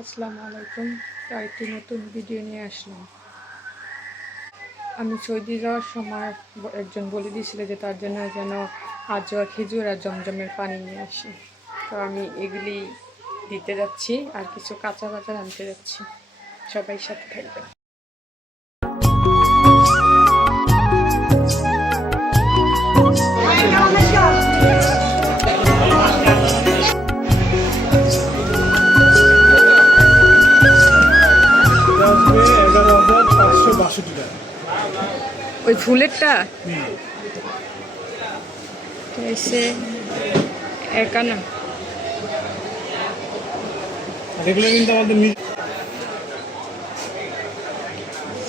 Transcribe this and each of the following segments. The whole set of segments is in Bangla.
আসসালামু আলাইকুম। একটি নতুন ভিডিও নিয়ে আসলাম। আমি সৌদি যাওয়ার সময় একজন বলে দিয়েছিল যে তার জন্য যেন আজোয়া খেজুর আর জমজমের পানি নিয়ে আসি। তো আমি এগুলি দিতে যাচ্ছি আর কিছু কাঁচা কাঁচা আনতে যাচ্ছি। সবাই সাথে থাকবে ওই ফুলেরটা? এসে আর এগুলো কিন্তু আমাদের নিজ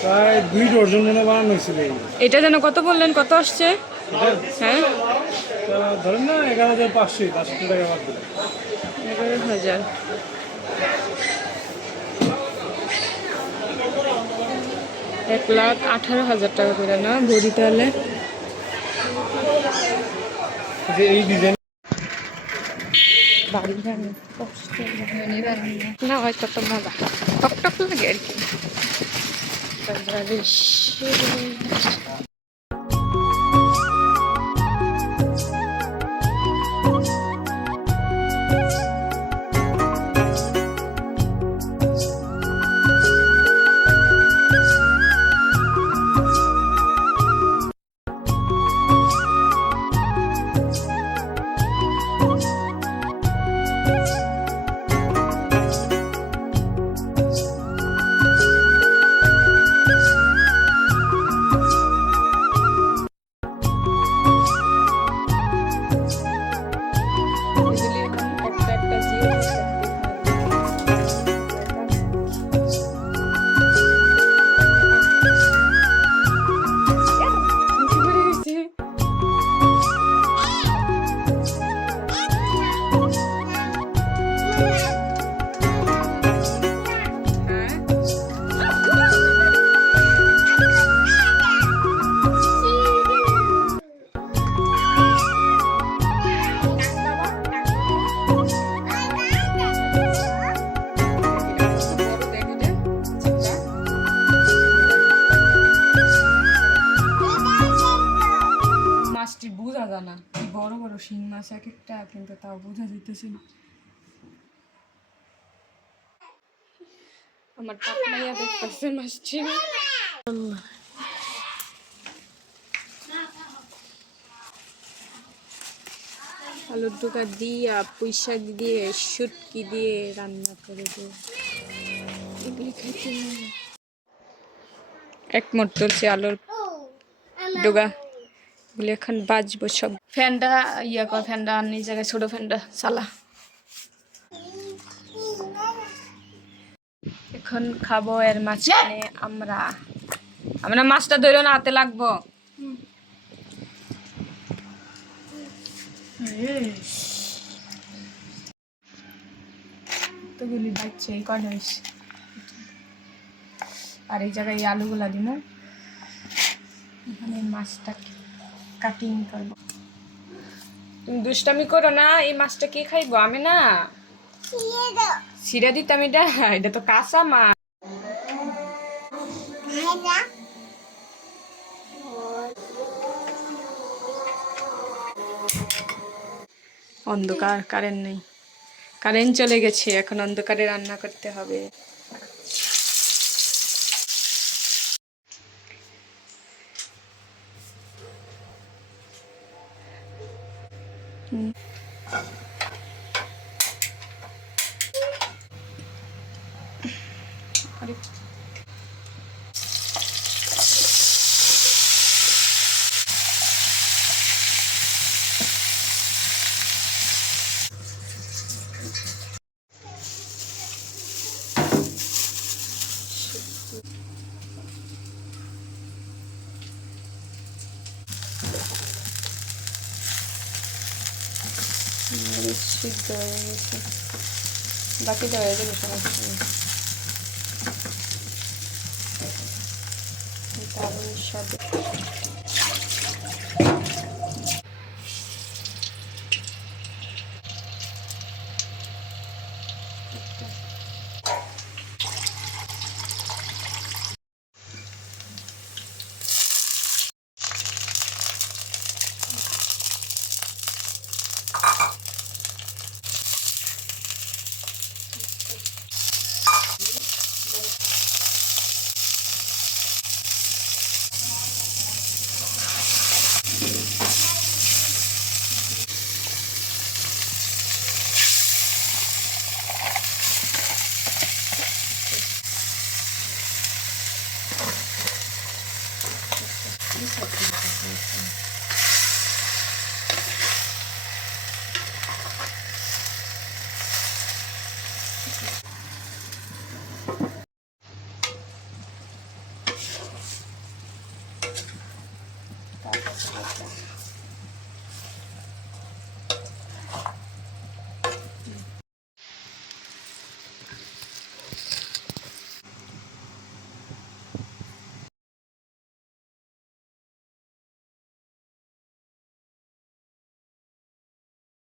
প্রায় দুই মনে বানানো হয়েছিল এটা যেন কত বললেন? কত আসছে? হ্যাঁ? ধরেন না এগারো হাজার পাঁচশো বাষট্টি টাকা বাদ এগারো হাজার। এক লাখ আঠারো হাজার টাকা করে না? ভরি তাহলে? না হয় কত মজা। টক টক লাগে আর কি। একটা কিন্তু তাও বোঝা যেতেছে না। আমার পাপনাইয়া দেখতেছে মাছটি আলুর ডোকা দিয়া শাক দিয়ে, শুটকি দিয়ে রান্না করে দেব। এক মোট তুলছে আলুর ডোগা এগুলি এখন বাজবো সব। ফ্যানটা ইয়া কর ফ্যানটা আনি জায়গায় ছোট ফ্যানটা চালা। এখন খাব এর মাঝখানে আমরা। আমরা মাছটা ধরো না হাতে লাগবো। তোগুলি বাচ্চা এই কটা হয়েছে। আর এই জায়গায় এই আলুগুলা দিব এখানে মাছটা কাটিং করব। তুমি দুষ্টামি করো না এই মাছটা কে খাইবো? আমি না। সিরা দিতাম এটা এটা তো কাঁচা মাছ। অন্ধকার কারেন্ট নেই। কারেন্ট চলে গেছে এখন অন্ধকারে রান্না করতে হবে। আরে মরিচ সিদ্ধ হয়ে গেছে বাকিটা হয়ে যাবে সমস্যা নেই দারুণ স্বাদ। さっきの形。